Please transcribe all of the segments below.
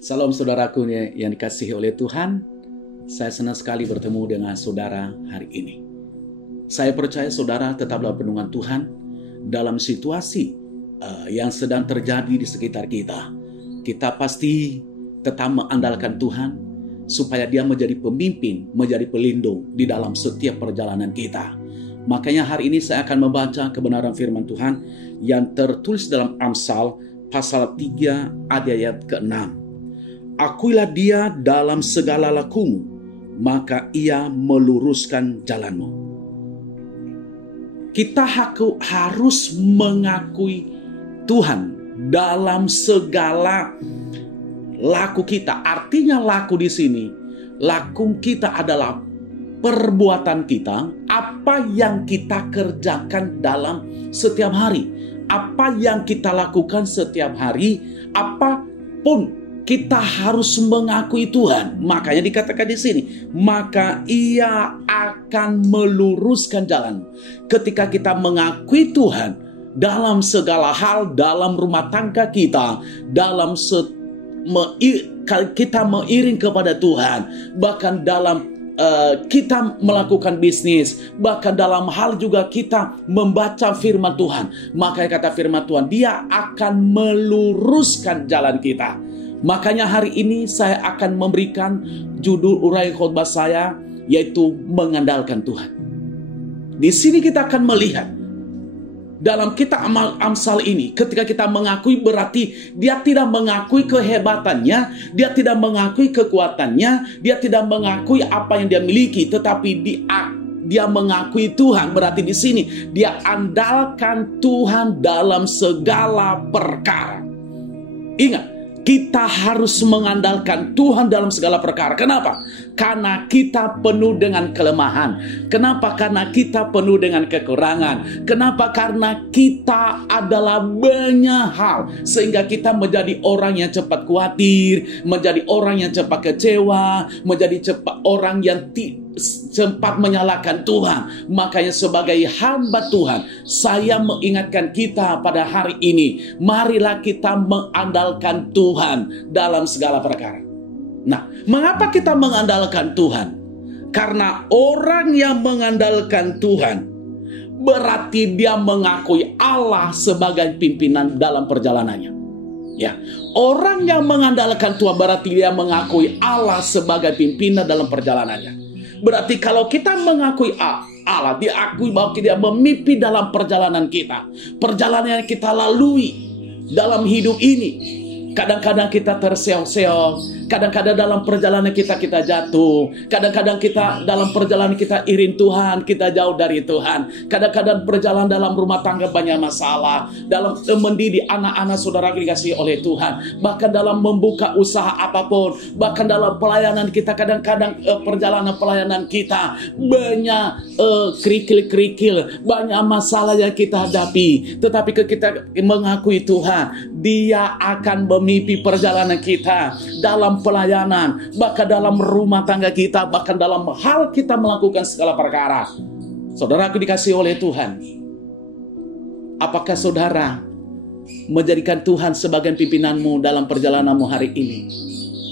Salam saudaraku yang dikasihi oleh Tuhan. Saya senang sekali bertemu dengan saudara hari ini. Saya percaya saudara tetaplah penolongan Tuhan dalam situasi yang sedang terjadi di sekitar kita. Kita pasti tetap mengandalkan Tuhan supaya Dia menjadi pemimpin, menjadi pelindung di dalam setiap perjalanan kita. Makanya hari ini saya akan membaca kebenaran firman Tuhan yang tertulis dalam Amsal pasal 3 ayat ke-6. Akuilah Dia dalam segala lakumu, maka Ia meluruskan jalanmu. Kita harus mengakui Tuhan dalam segala laku kita. Artinya laku di sini, laku kita adalah perbuatan kita, apa yang kita kerjakan dalam setiap hari, apa yang kita lakukan setiap hari, apapun kita harus mengakui Tuhan. Makanya dikatakan di sini, maka Ia akan meluruskan jalan. Ketika kita mengakui Tuhan dalam segala hal, dalam rumah tangga kita, dalam kita mengiring kepada Tuhan, bahkan dalam kita melakukan bisnis, bahkan dalam hal juga kita membaca firman Tuhan. Makanya kata firman Tuhan, Dia akan meluruskan jalan kita. Makanya hari ini saya akan memberikan judul uraian khotbah saya, yaitu mengandalkan Tuhan. Di sini kita akan melihat dalam kitab Amsal ini, ketika kita mengakui, berarti dia tidak mengakui kehebatannya, dia tidak mengakui kekuatannya, dia tidak mengakui apa yang dia miliki, tetapi dia mengakui Tuhan. Berarti di sini dia andalkan Tuhan dalam segala perkara. Ingat, kita harus mengandalkan Tuhan dalam segala perkara. Kenapa? Karena kita penuh dengan kelemahan. Kenapa? Karena kita penuh dengan kekurangan. Kenapa? Karena kita adalah banyak hal, sehingga kita menjadi orang yang cepat khawatir, menjadi orang yang cepat kecewa, menjadi orang yang sempat menyalahkan Tuhan. Makanya sebagai hamba Tuhan, saya mengingatkan kita pada hari ini, marilah kita mengandalkan Tuhan dalam segala perkara. Nah, mengapa kita mengandalkan Tuhan? Karena orang yang mengandalkan Tuhan berarti dia mengakui Allah sebagai pimpinan dalam perjalanannya. Ya, orang yang mengandalkan Tuhan berarti dia mengakui Allah sebagai pimpinan dalam perjalanannya. Berarti kalau kita mengakui Allah, diakui bahwa dia memimpin dalam perjalanan kita, perjalanan yang kita lalui dalam hidup ini. Kadang-kadang kita terseok-seok, kadang-kadang dalam perjalanan kita jatuh, kadang-kadang kita dalam perjalanan kita iring Tuhan, kita jauh dari Tuhan. Kadang-kadang perjalanan dalam rumah tangga banyak masalah, dalam mendidik anak-anak saudara dikasihi oleh Tuhan, bahkan dalam membuka usaha apapun, bahkan dalam pelayanan kita, kadang-kadang perjalanan pelayanan kita banyak kerikil-kerikil, banyak masalah yang kita hadapi. Tetapi kita mengakui Tuhan, Dia akan memimpin perjalanan kita dalam pelayanan, bahkan dalam rumah tangga kita, bahkan dalam hal kita melakukan segala perkara. Saudaraku dikasihi oleh Tuhan, apakah saudara menjadikan Tuhan sebagai pimpinanmu dalam perjalananmu hari ini?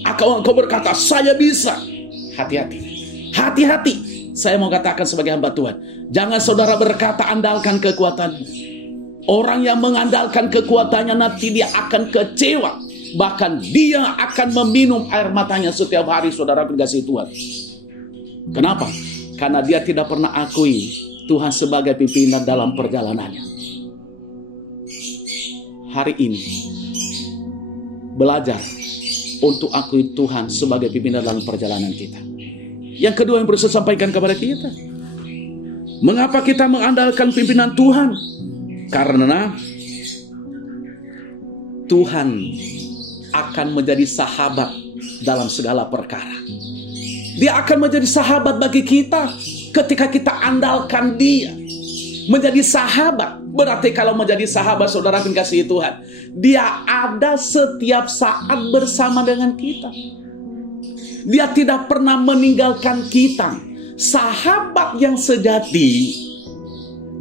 Engkau berkata, saya bisa. Hati-hati, hati-hati. Saya mau katakan sebagai hamba Tuhan, jangan saudara berkata andalkan kekuatanmu. Orang yang mengandalkan kekuatannya nanti dia akan kecewa. Bahkan dia akan meminum air matanya setiap hari, saudara dikasihi Tuhan. Kenapa? Karena dia tidak pernah akui Tuhan sebagai pimpinan dalam perjalanannya. Hari ini belajar untuk akui Tuhan sebagai pimpinan dalam perjalanan kita. Yang kedua yang perlu saya sampaikan kepada kita, mengapa kita mengandalkan pimpinan Tuhan? Karena Tuhan akan menjadi sahabat dalam segala perkara. Dia akan menjadi sahabat bagi kita ketika kita andalkan Dia. Menjadi sahabat, berarti kalau menjadi sahabat, saudara dikasihi Tuhan, Dia ada setiap saat bersama dengan kita. Dia tidak pernah meninggalkan kita. Sahabat yang sejati,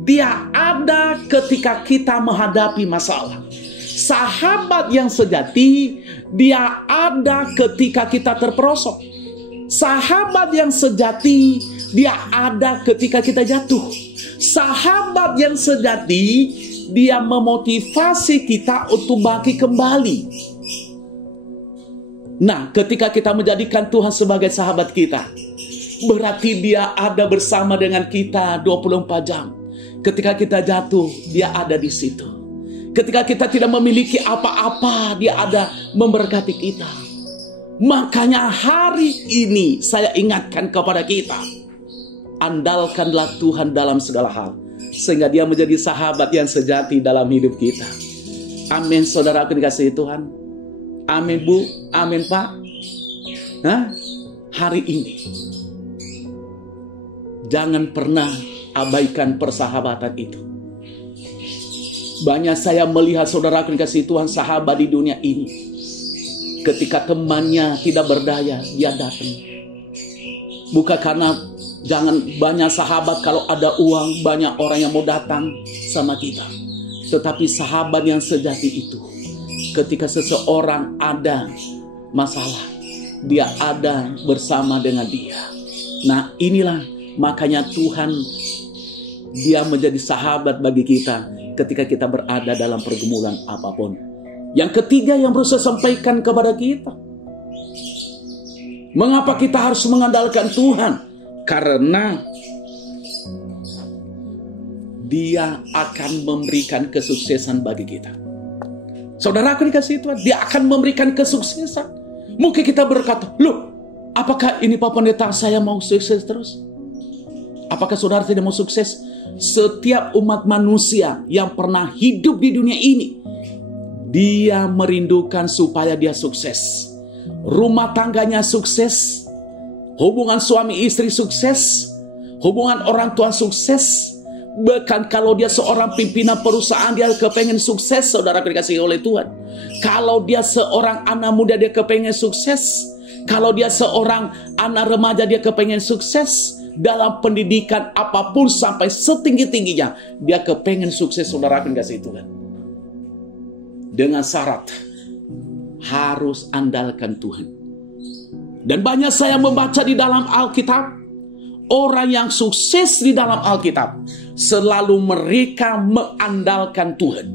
Dia ada ketika kita menghadapi masalah. Sahabat yang sejati, dia ada ketika kita terperosok. Sahabat yang sejati, dia ada ketika kita jatuh. Sahabat yang sejati, dia memotivasi kita untuk bangkit kembali. Nah, ketika kita menjadikan Tuhan sebagai sahabat kita, berarti dia ada bersama dengan kita 24 jam. Ketika kita jatuh, dia ada di situ. Ketika kita tidak memiliki apa-apa, dia ada memberkati kita. Makanya hari ini saya ingatkan kepada kita, andalkanlah Tuhan dalam segala hal, sehingga dia menjadi sahabat yang sejati dalam hidup kita. Amin, saudara aku dikasihi Tuhan. Amin, Bu. Amin, Pak. Nah, hari ini jangan pernah abaikan persahabatan itu. Banyak saya melihat saudara aku dikasihi Tuhan, sahabat di dunia ini, ketika temannya tidak berdaya, dia datang. Bukan karena jangan banyak sahabat, kalau ada uang, banyak orang yang mau datang sama kita. Tetapi sahabat yang sejati itu, ketika seseorang ada masalah, dia ada bersama dengan dia. Nah, inilah makanya Tuhan, dia menjadi sahabat bagi kita ketika kita berada dalam pergumulan apapun. Yang ketiga yang perlu saya sampaikan kepada kita, mengapa kita harus mengandalkan Tuhan? Karena dia akan memberikan kesuksesan bagi kita. Saudara aku dikasihi Tuhan, dia akan memberikan kesuksesan. Mungkin kita berkata, loh, apakah ini Pak Pendeta saya mau sukses terus? Apakah saudara tidak mau sukses? Setiap umat manusia yang pernah hidup di dunia ini, dia merindukan supaya dia sukses. Rumah tangganya sukses, hubungan suami istri sukses, hubungan orang tua sukses. Bahkan kalau dia seorang pimpinan perusahaan, dia kepengen sukses, saudara dikasihi oleh Tuhan. Kalau dia seorang anak muda, dia kepengen sukses. Kalau dia seorang anak remaja, dia kepengen sukses. Dalam pendidikan apapun sampai setinggi-tingginya, dia kepengen sukses, saudara dikasihi Tuhan. Dengan syarat, harus andalkan Tuhan. Dan banyak saya membaca di dalam Alkitab, orang yang sukses di dalam Alkitab, selalu mereka mengandalkan Tuhan.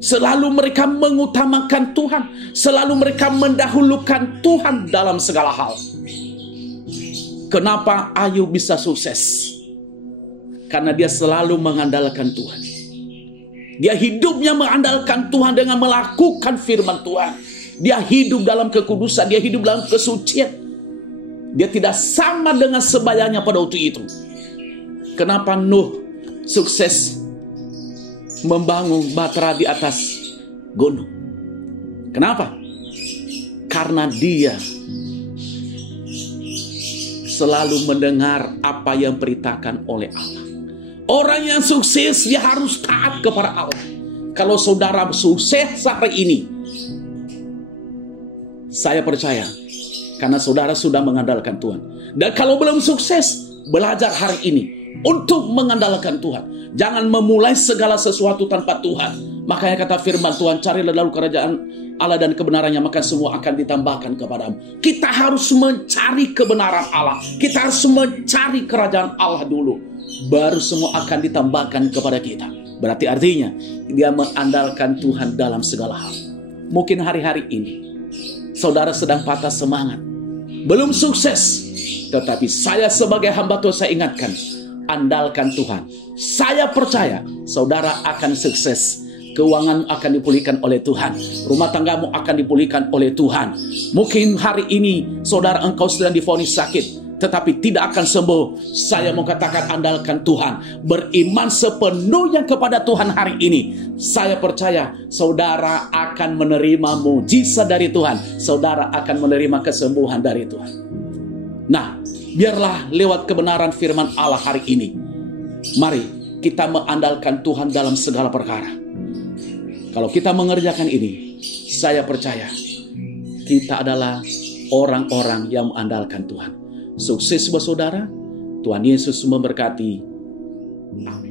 Selalu mereka mengutamakan Tuhan. Selalu mereka mendahulukan Tuhan dalam segala hal. Kenapa Ayub bisa sukses? Karena dia selalu mengandalkan Tuhan. Dia hidupnya mengandalkan Tuhan dengan melakukan firman Tuhan. Dia hidup dalam kekudusan, dia hidup dalam kesucian. Dia tidak sama dengan sebayanya pada waktu itu. Kenapa Nuh sukses membangun bahtera di atas gunung? Kenapa? Karena dia selalu mendengar apa yang diperintahkan oleh Allah. Orang yang sukses, dia harus taat kepada Allah. Kalau saudara sukses hari ini, saya percaya karena saudara sudah mengandalkan Tuhan. Dan kalau belum sukses, belajar hari ini untuk mengandalkan Tuhan. Jangan memulai segala sesuatu tanpa Tuhan. Makanya kata firman Tuhan, carilah dahulu kerajaan Allah dan kebenarannya, maka semua akan ditambahkan kepadamu. Kita harus mencari kebenaran Allah. Kita harus mencari kerajaan Allah dulu. Baru semua akan ditambahkan kepada kita. Berarti artinya, dia mengandalkan Tuhan dalam segala hal. Mungkin hari-hari ini, saudara sedang patah semangat, belum sukses, tetapi saya sebagai hamba Tuhan, saya ingatkan, andalkan Tuhan. Saya percaya saudara akan sukses. Keuangan akan dipulihkan oleh Tuhan. Rumah tanggamu akan dipulihkan oleh Tuhan. Mungkin hari ini saudara engkau sedang divonis sakit, tetapi tidak akan sembuh. Saya mau katakan, andalkan Tuhan. Beriman sepenuhnya kepada Tuhan hari ini. Saya percaya saudara akan menerima mujizat dari Tuhan. Saudara akan menerima kesembuhan dari Tuhan. Nah, biarlah lewat kebenaran firman Allah hari ini, mari kita mengandalkan Tuhan dalam segala perkara. Kalau kita mengerjakan ini, saya percaya kita adalah orang-orang yang mengandalkan Tuhan. Sukses buat saudara. Tuhan Yesus memberkati. Amin.